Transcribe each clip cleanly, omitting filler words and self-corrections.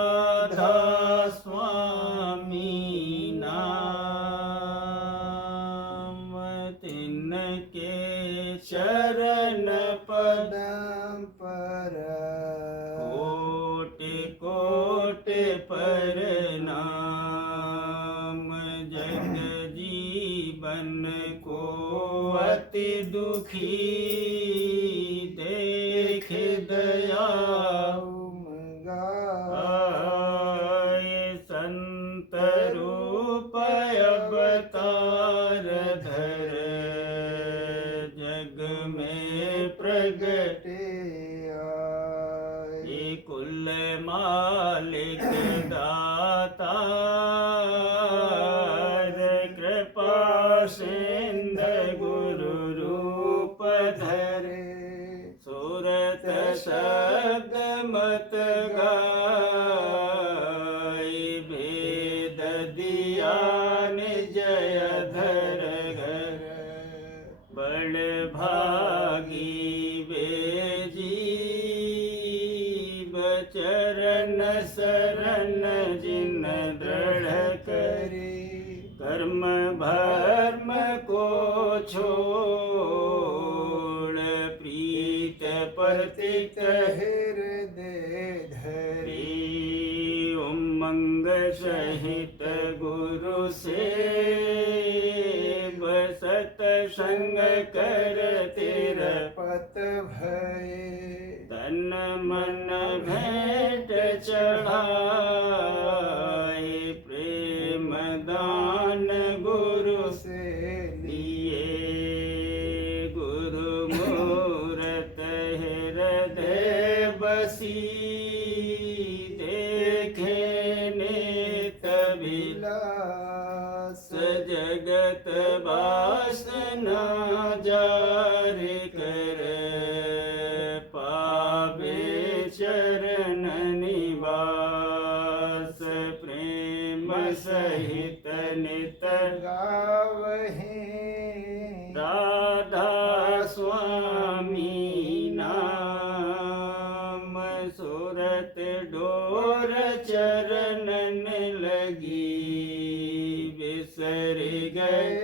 राधा स्वामी नाम तिनके शरण पदम पर कोटि कोटि प्रणाम जग जीवन को अति दुखी देख दया संत रूप अवतार धर जग में प्रगटे आए कुल मालिक दाता कृपा सिंध गुरु रूप धरे सूरत शब्द मत गाय भेद दिया जय धर घर बड़ भागी वे जीव चरण शरण जिन दृढ़ करी कर्म भर्म को छोड़ प्रीत प्रतित हृदय धरी उमंग सहित गुरु से सतसंग कर तेरा पत भय तन मन भेंट चढ़ाए प्रेम दान गुरु से लिए गुरु मूरत हृदय बसी देखे नेत विलास जगत वासना जारी कर पावे चरण निवास प्रेम सहित नित गावहे राधा स्वामी नाम सूरत डोर चरणन लगी बिसर गए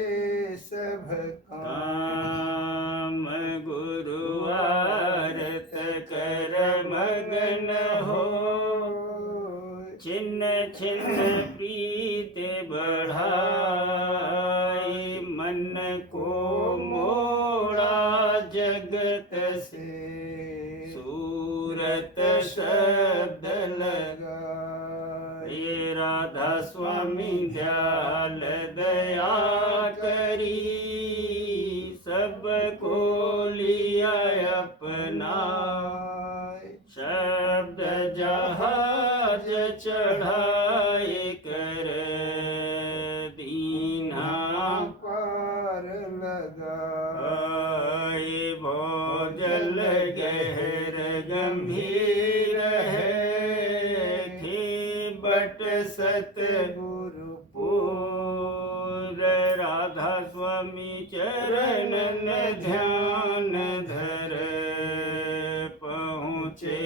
सब काम गुरु आरत कर मगन हो छिन्न छिन्न प्रीत बढ़ाई मन को मोड़ा जगत से सूरत शब्द लगा ये राधा स्वामी दयाल दया करी सबको लिया अपना शब्द जहाज चढ़ाए कर दीना पार लगाए भोजल गहर गंभीर है बट सतगुरु पूर राधा स्वामी चरणन ध्यान धर पहुँचे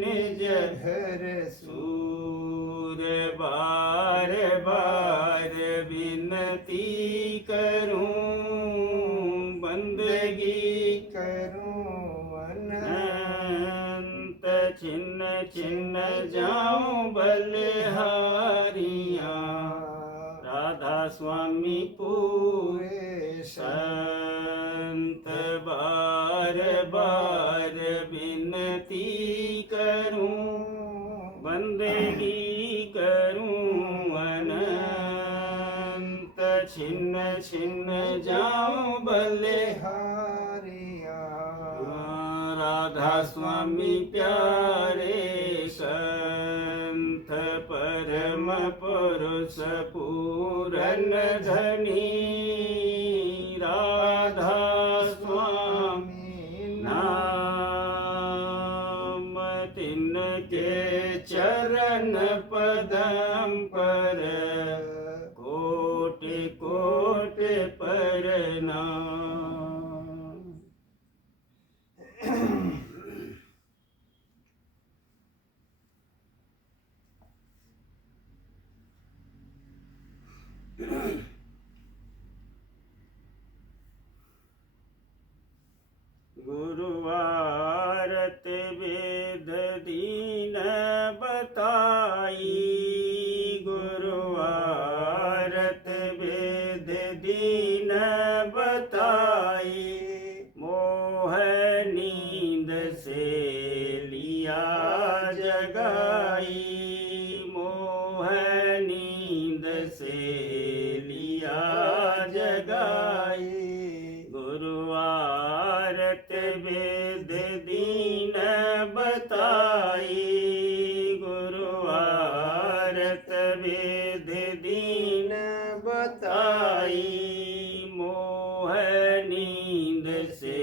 निज घर सूर बार बार विनती करूं बंदगी करूं अनंत छिन्न छिन्न जाऊं बलिहारियां राधा स्वामी पूरे संत बार बार विनती करूं बंदगी करूं अनंत छिन्न छिन्न जाऊं बलिहारियां राधा स्वामी प्यारे संत परम पुरुष पूरन धनी राधा स्वामी नाम तिनके चरण पदम पर कोटि कोटि प्रणाम। गुरुवारत वेद दीन बताई, मोह नींद से लिया जगाई, मोह नींद से लिया जगाई, गुरुवारत वेद दीन बताई, गुरुवारत वेद दीन बताई, मोह नींद से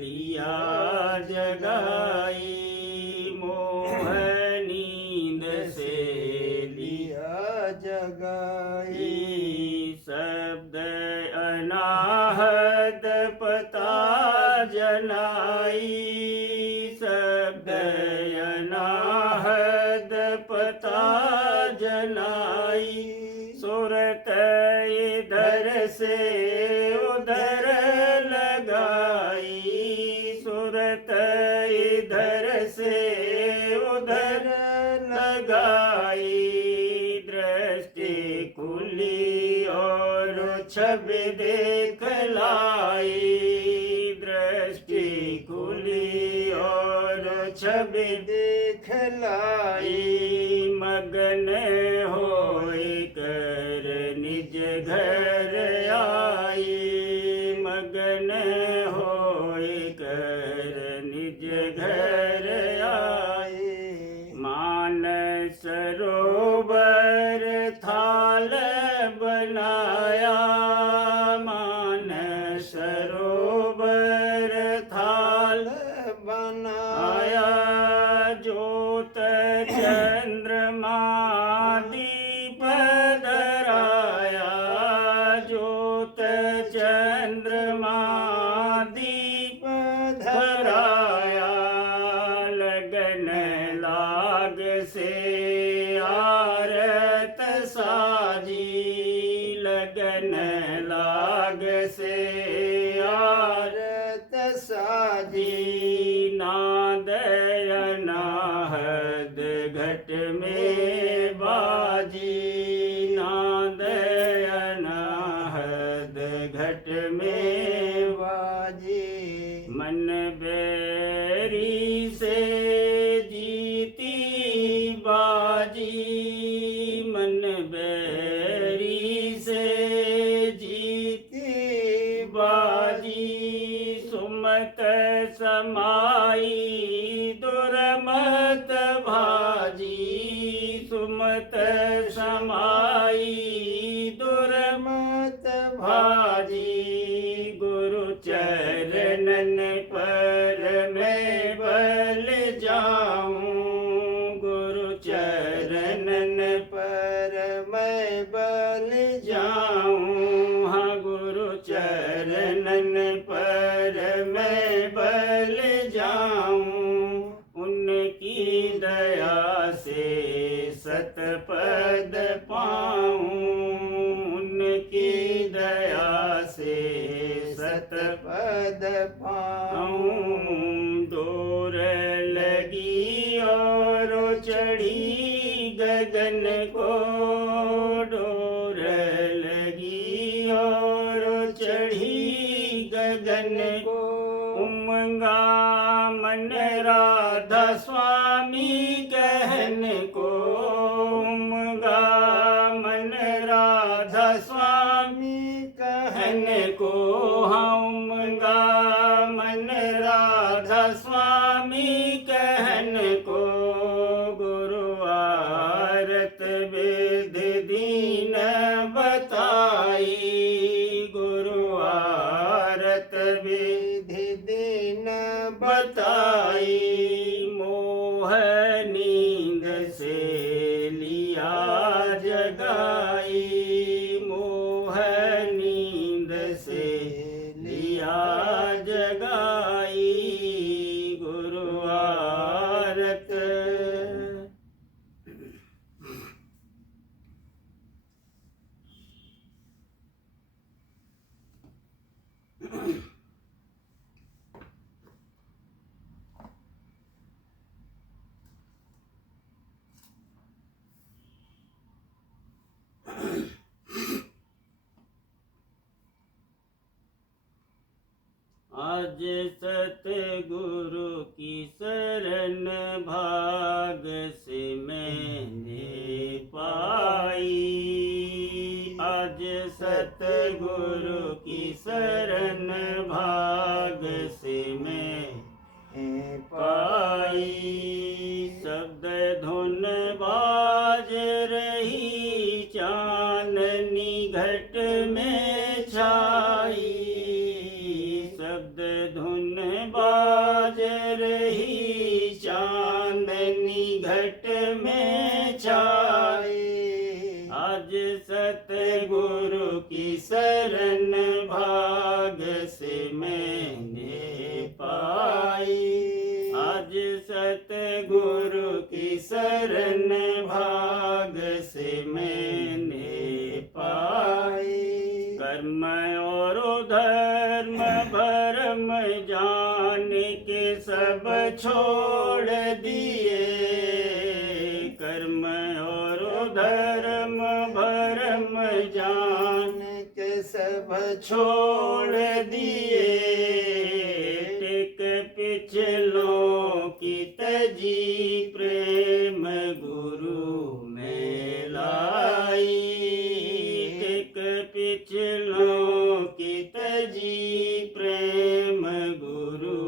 लिया जगाई, मोह नींद से लिया जगाई, शब्द अनाहत पता जनाई, शब्द अनाहत पता जनाई, सुरत इधर से उधर लगाई, सुरत इधर से उधर लगाई, दृष्टि खुली और छवि देख लाई, दृष्टि खुली और छवि देख लाई, मगन होए कर निज घर आई, मगन होए कर निज घर आई, मानस सरोवर थाल बनाया, मानस सरोवर थाल बनाया, ज्योत चंद्रमा दीप धराया, ज्योत चंद्रमा दीप धराया, लगन लाग से आरत साजी, लगन लाग से आरत साजी, नाद अनाहद घट में बाजी, नाद अनाहद घट में बाजी, मन बैरी से जीती बाजी, मन बैरी से जीती बाजी, सुमत समाई दुर्मत भाजी, सुमत समाई दुर्मत भाजी, गुरु चरणन पर मैं बल जाऊं, गुरु चरणन पर मैं बल जाऊं, हाँ गुरु चरणन पर मैं बल जाऊं, उनकी दया से सतपद पाऊं, उनकी दया से सतपद पाऊं, डोर लगी और चढ़ी गगन को, डोर लगी और चढ़ी गगन को, उमंगा मन राधा स्वामी कहन को, उमंगा मन राधा स्वामी कहन को, हाँ उमंगा मन राधा स्वामी कहन को, गुरुवारत वेद दीन बताई, गुरुवारत वेद दीन बताई, मोह नींद से लिया जगाई, मोह नींद से लिया जगाई, गुरुवारत आज सतगुरु की शरण भाग से मैंने पाई। आज सतगुरु की शरण भाग से मैं पाई। शब्द धुन बाज रही चांदनी घट में छाई। शब्द धुन बाज रही चांदनी घट में छाई। आज सतगुरु की शरण भाग से मैंने पाई। आज सतगुरु की शरण भाग से मैंने पाई। कर्म और धर्म भरम जान के सब छोड़ दिए। कर्म और धर्म भरम जान के सब छोड़ दिए। टेक पिछलों की तजी प्रेम गुरु में लाई। टेक पिछलों की तजी प्रेम गुरु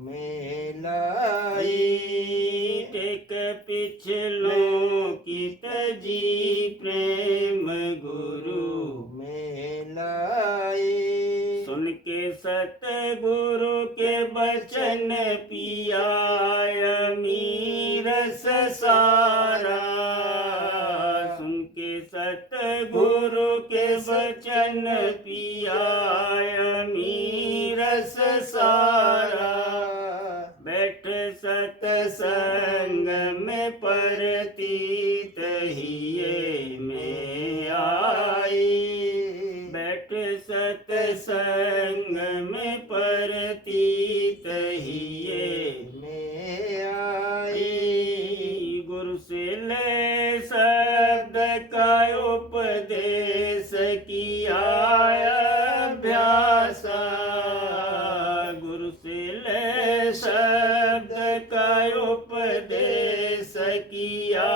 में लाई। टेक पिछलों की तजी प्रेम गुरु में लाई। सुन के सतगुरु के बचन पिया मीरस सारा। सुन के सतगुरु के बचन पिया मीरस सारा। बैठ सतसंग में परतीत हिये में आई। बैठ सतसंग में परतीत हिये में आई। गुरु से ले शब्द का उपदेश किया अभ्यासा। गुरु से ले शब्द का उपदेश किया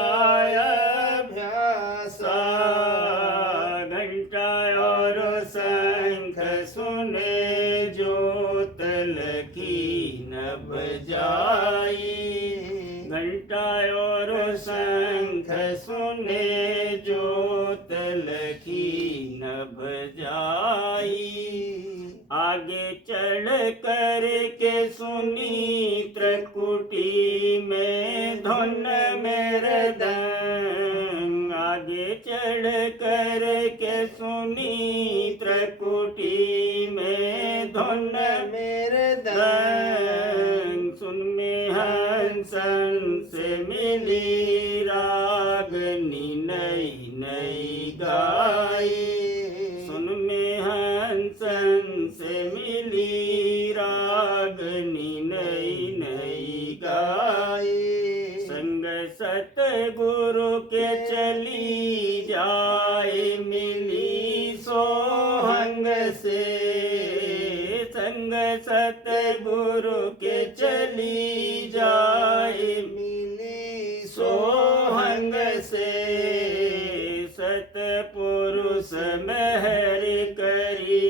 अभ्यासा। घंटा और शंख सुने जोत लखी न बजाई। घंटा और शंख सुने जोत लखी न बजाई। आगे चढ़ कर के सुनी त्रिकुटी में धुन मृदंग। आगे चढ़ कर के सुनी त्रिकुटी में धुन मृदंग। सुन में हंसन से मिली रागनी नई नई गाई। सुन में हंसन से मिली रागनी नई नई गाई। संग सतगुरु के चली जाए मिली सोहंग से। संग सतगुरु के चली जाए मिली सोहंग से। सतपुरुष महर करी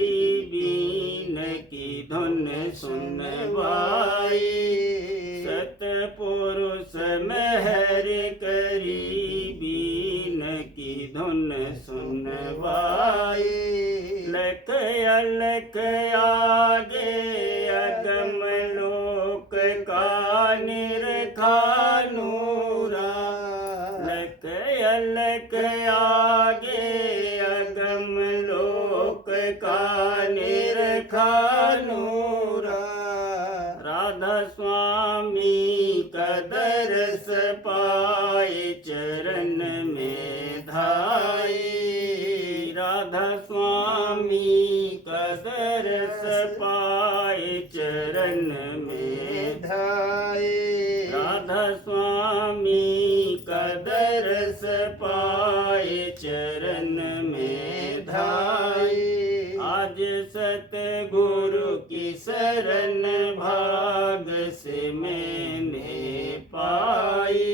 बीन की धुन सुनवाई। सतपुरुष महर करी बीन की धुन सुनवाई। लख अलख आगे अगम लोक का निरखा नूरा। लख अलख आगे अगम लोक का निरखा नूरा। राधा स्वामी का दरस पाए चरण में धाई। राधा स्वामी का दरस पाए चरण में धाई। राधा स्वामी का दरस पाए चरण में धाई। आज सतगुरु की शरण भाग से मैंने पाई।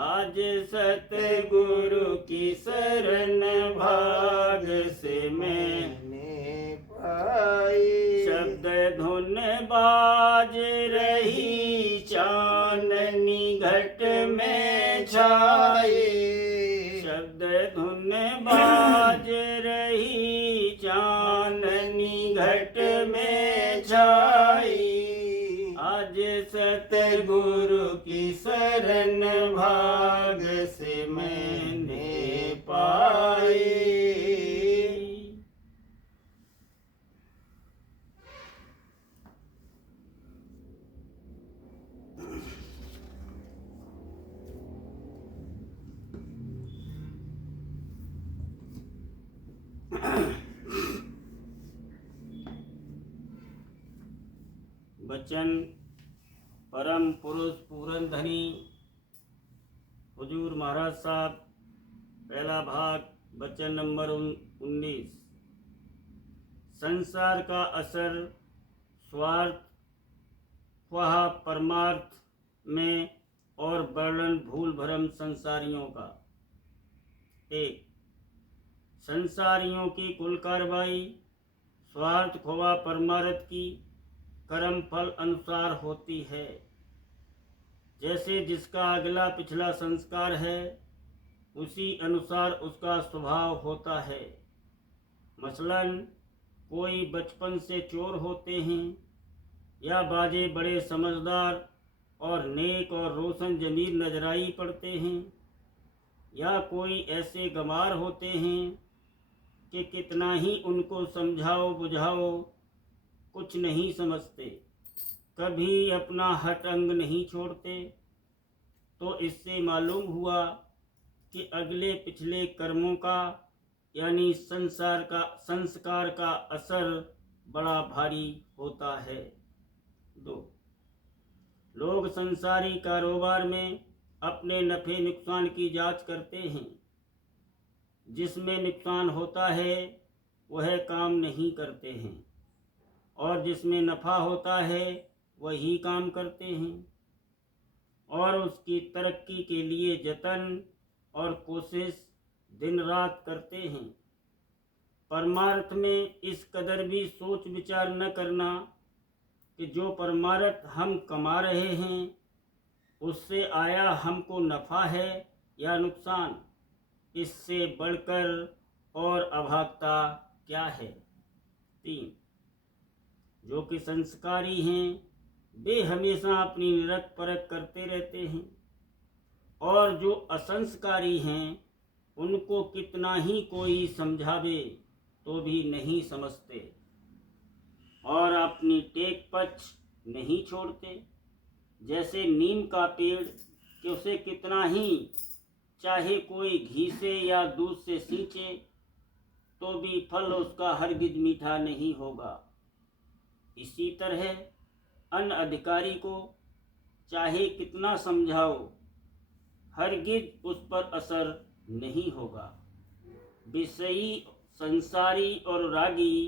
आज सतगुरु की शरण भाग से मैंने पाई। शब्द धुन बाज रही चांदनी घट में छाई। शब्द धुन बाज रही चांदनी घट में छाई। आज सतगुरु की शरण भाग से मैंने पाई। वचन परम पुरुष पूरन धनी हुजूर महाराज साहब, पहला भाग, वचन नंबर 19। संसार का असर स्वार्थ ख्वाह परमार्थ में और वर्णन भूल भ्रम संसारियों का। 1। संसारियों की कुल कार्रवाई स्वार्थ ख्वाह परमार्थ की कर्म फल अनुसार होती है। जैसे जिसका अगला पिछला संस्कार है उसी अनुसार उसका स्वभाव होता है। मसलन कोई बचपन से चोर होते हैं या बाजे बड़े समझदार और नेक और रोशन जमीर नजराई पड़ते हैं, या कोई ऐसे गंवार होते हैं कि कितना ही उनको समझाओ बुझाओ कुछ नहीं समझते, कभी अपना हट अंग नहीं छोड़ते। तो इससे मालूम हुआ कि अगले पिछले कर्मों का यानी संस्कार का असर बड़ा भारी होता है। 2। लोग संसारी कारोबार में अपने नफे नुकसान की जांच करते हैं। जिसमें नुकसान होता है वह काम नहीं करते हैं, और जिसमें नफ़ा होता है वही काम करते हैं, और उसकी तरक्की के लिए जतन और कोशिश दिन रात करते हैं। परमार्थ में इस कदर भी सोच विचार न करना कि जो परमार्थ हम कमा रहे हैं उससे आया हमको नफ़ा है या नुकसान। इससे बढ़कर और अभागता क्या है। 3। जो कि संस्कारी हैं वे हमेशा अपनी निरख परख करते रहते हैं, और जो असंस्कारी हैं उनको कितना ही कोई समझावे तो भी नहीं समझते, और अपनी टेक पक्ष नहीं छोड़ते। जैसे नीम का पेड़ कि उसे कितना ही चाहे कोई घी से या दूध से सींचे तो भी फल उसका हरगिज मीठा नहीं होगा। इसी तरह अन अधिकारी को चाहे कितना समझाओ हरगिज उस पर असर नहीं होगा। विषयी संसारी और रागी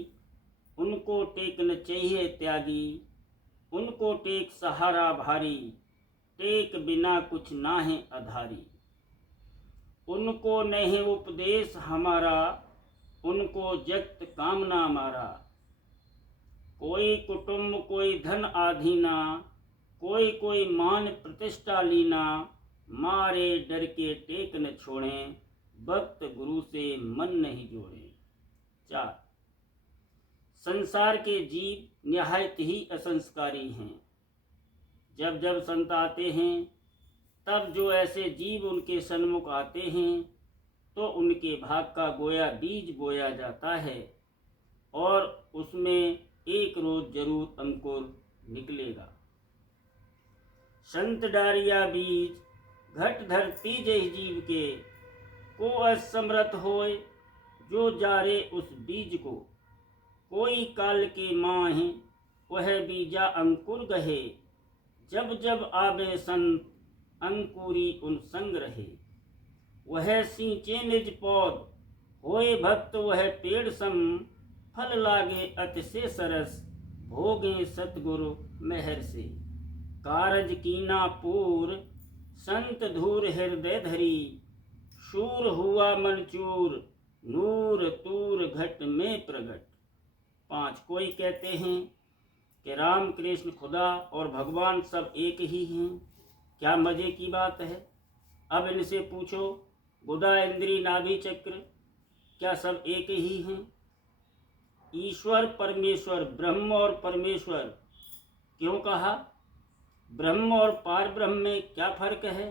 उनको टेक न चाहिए त्यागी, उनको टेक सहारा भारी, टेक बिना कुछ ना है आधारी। उनको नहीं उपदेश हमारा, उनको जगत कामना मारा। कोई कुटुंब कोई धन आधीना, कोई कोई मान प्रतिष्ठा लीना, मारे डर के टेक न छोड़ें, भक्त गुरु से मन नहीं जोड़ें। 4। संसार के जीव निहायत ही असंस्कारी हैं। जब जब संत आते हैं तब जो ऐसे जीव उनके सन्मुख आते हैं तो उनके भाग का गोया बीज बोया जाता है, और उसमें एक रोज जरूर अंकुर निकलेगा। संत डारिया बीज घट धरती जय जीव के, को असमर्थ होए जो जारे उस बीज को। कोई काल के माह वह बीजा अंकुर गहे, जब जब आवे संत अंकुरी उन संग रहे। वह सींचे निज पौध होए भक्त वह पेड़ सम, फल लागे अति से सरस, भोगे सतगुरु मेहर से। कारज कीना पूर संत धूर हृदय धरी, शूर हुआ मन चूर नूर तूर घट में प्रगट। 5 कोई कहते हैं कि राम कृष्ण खुदा और भगवान सब एक ही हैं। क्या मजे की बात है। अब इनसे पूछो, गुदा इंद्री नाभि चक्र क्या सब एक ही हैं? ईश्वर परमेश्वर, ब्रह्म और परमेश्वर क्यों कहा? ब्रह्म और पार ब्रह्म में क्या फर्क है?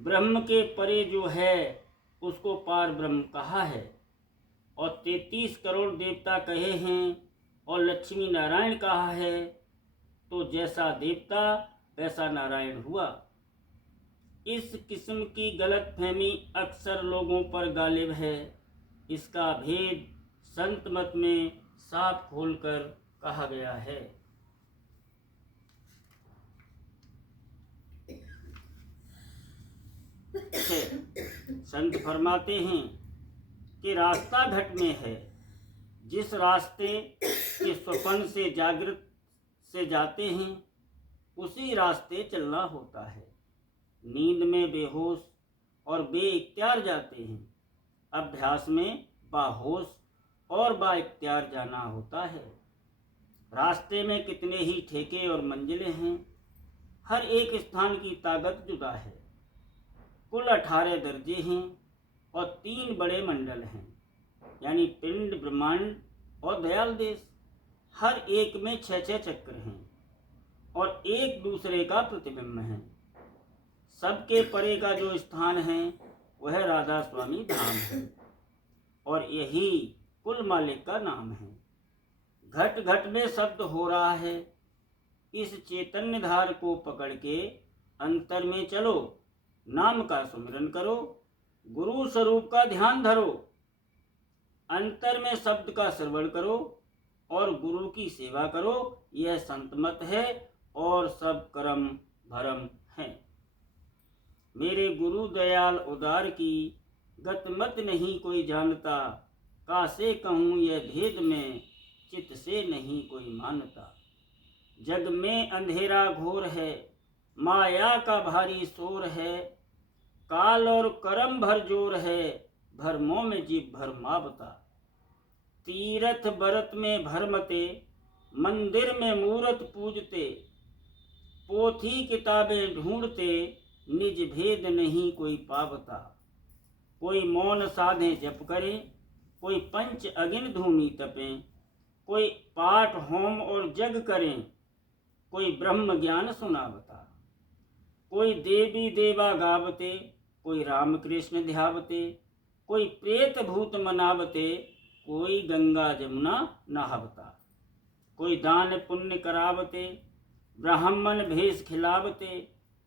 ब्रह्म के परे जो है उसको पार ब्रह्म कहा है। और 33 करोड़ देवता कहे हैं और लक्ष्मी नारायण कहा है, तो जैसा देवता वैसा नारायण हुआ। इस किस्म की गलतफहमी अक्सर लोगों पर गालिब है। इसका भेद संत मत में साफ खोलकर कहा गया है। संत फरमाते हैं कि रास्ता घट में है। जिस रास्ते के स्वप्न से जागृत से जाते हैं उसी रास्ते चलना होता है। नींद में बेहोश और बेइख्तियार जाते हैं, अभ्यास में बाहोश और बाइख्तियार जाना होता है। रास्ते में कितने ही ठेके और मंजिलें हैं, हर एक स्थान की ताकत जुदा है। कुल 18 दर्जे हैं और 3 बड़े मंडल हैं, यानी पिंड, ब्रह्मांड और दयाल देश। हर एक में 6-6 चक्र हैं और एक दूसरे का प्रतिबिंब है। सबके परे का जो स्थान है वह राधा स्वामी धाम है और यही कुल मालिक का नाम है। घट घट में शब्द हो रहा है। इस चैतन्य धार को पकड़ के अंतर में चलो, नाम का सुमिरन करो, गुरु स्वरूप का ध्यान धरो, अंतर में शब्द का श्रवण करो और गुरु की सेवा करो। यह संत मत है और सब कर्म भरम है। मेरे गुरु दयाल उदार की गत मत नहीं कोई जानता, कासे कहूँ यह भेद में चित से नहीं कोई मानता। जग में अंधेरा घोर है, माया का भारी शोर है, काल और करम भर जोर है, भरमों में जीव भरमावता। तीरथ बरत में भरमते, मंदिर में मूरत पूजते, पोथी किताबें ढूंढते, निज भेद नहीं कोई पावता। कोई मौन साधे जप करे, कोई पंच अगिन धूमि तपे, कोई पाठ होम और जग करें, कोई ब्रह्म ज्ञान सुनावता। कोई देवी देवा गावते, कोई राम कृष्ण ध्यावते, कोई प्रेत भूत मनावते, कोई गंगा जमुना नहावता। कोई दान पुण्य करावते, ब्राह्मण भेष खिलावते,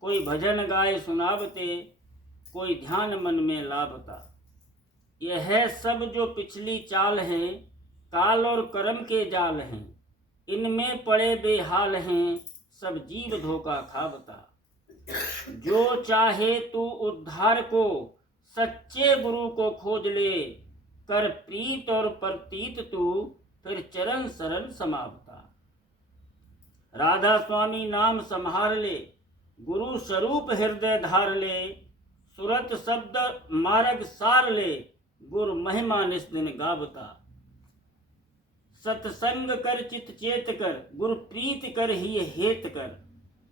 कोई भजन गाय सुनावते, कोई ध्यान मन में लावता। यह सब जो पिछली चाल है, काल और कर्म के जाल हैं, इनमें पड़े बेहाल हैं, सब जीव धोखा खावता। जो चाहे तू उद्धार को, सच्चे गुरु को खोज ले, कर प्रीत और प्रतीत तू, फिर चरण शरण समावता। राधा स्वामी नाम संहार ले, गुरु स्वरूप हृदय धार ले, सुरत शब्द मार्ग सार ले, गुरु महिमा निस्दिन गावता। सत्संग कर चित चेत कर, गुरु प्रीत कर ही हेत कर,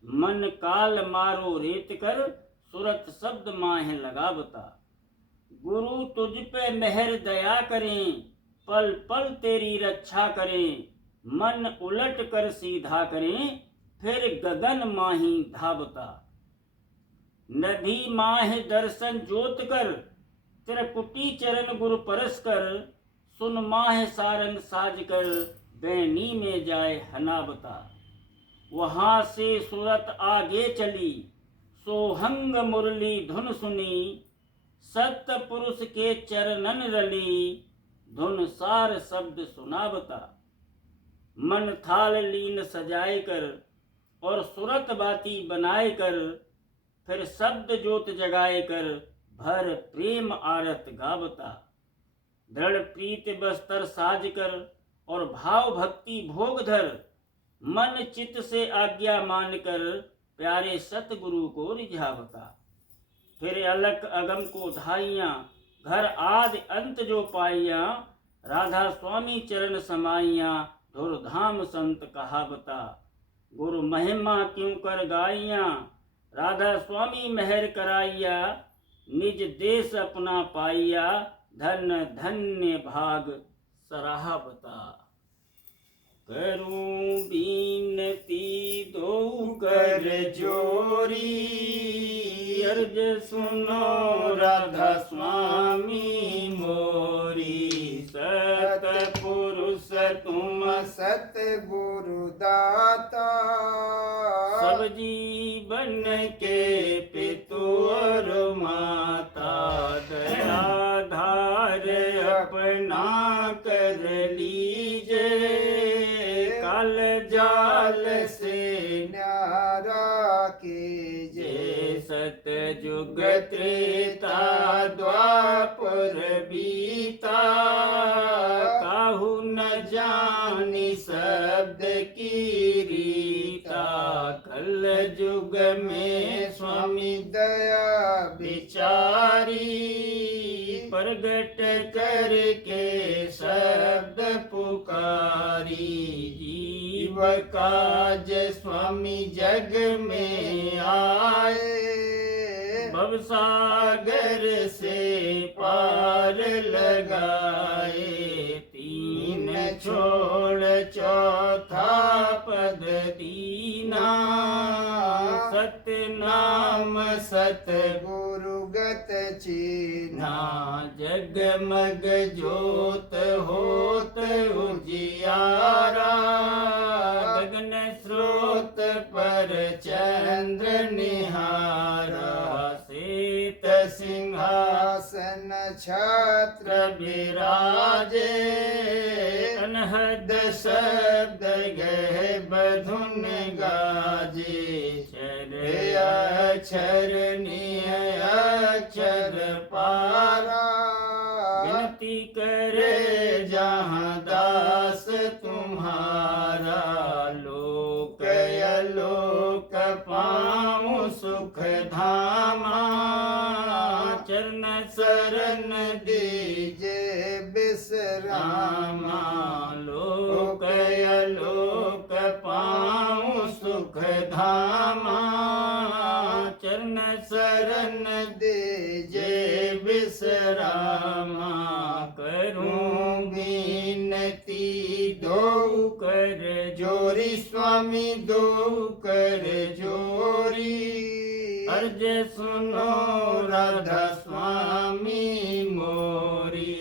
मन काल मारो रेत कर, सुरत शब्द माहे लगावता। गुरु तुझ पे मेहर दया करें, पल पल तेरी रक्षा करें, मन उलट कर सीधा करें, फिर गगन माही धावता। नदी माह दर्शन जोत कर, त्रिपुटी चरण गुरु परस कर, सुन माह सारंग साज कर, बैनी में जाए हनावता। वहां से सूरत आगे चली, सोहंग मुरली धुन सुनी, सत्य पुरुष के चरणन रली, धुन सार शब्द सुनावता। मन थाल लीन सजाए कर और सुरत बाती बनाए कर, फिर शब्द जोत जगाए कर, भर प्रेम आरत गावता। दृढ़ प्रीत बस्तर साज कर, और भाव भक्ति भोगधर मन चित्त से आज्ञा मानकर प्यारे सतगुरु को रिझावता। फिर अलख अगम को धाइयां घर आदि अंत जो पाइयां, राधा स्वामी चरण समाइयां धुरधाम संत कहावता। गुरु महिमा क्यों कर गाइयां, राधा स्वामी मेहर कराइया, निज देश अपना पाइया, धन धन्य भाग सराहवता। करूं बीनती दो कर जोरी, अर्ज सुनो राधा स्वामी मोरी। सतपुरुष तुम सतगुरु दाता, सब जीवन के पितु और माता। दया धार अपना कर लीजे, काल जाल से न्यारा कीजे। सतयुग त्रेता द्वापर बीता, काहू न जानी शब्द की रीता। कल युग में स्वामी दया विचारी, प्रगट करके शब्द पुकारी। जीव काज स्वामी जग में आए, भवसागर से पार लगाए। तीन छोड़ चौथा पद दीना, सतनाम सतगुरु गुरुगत चीना। जगमग ज्योत होत उजियारा, गगन स्रोत पर चंद्र निहारा। श्वेत सिंहासन छत्र विराजे, अनहद शब्द गह बधुन गाजे। चर अक्षर निय अक्षर पारा, विनती करे जहाँ दास तुम्हारा। लोक अलोक पाऊँ सुख धामा, चरण शरण दीजे विश्रामा। लोक अलोक पाऊँ सुख धामा, चरण शरण दीजे विश्रामा। करूं विनती दो कर जोरी, स्वामी दो कर जोरी। अर्ज सुनो राधा स्वामी मोरी।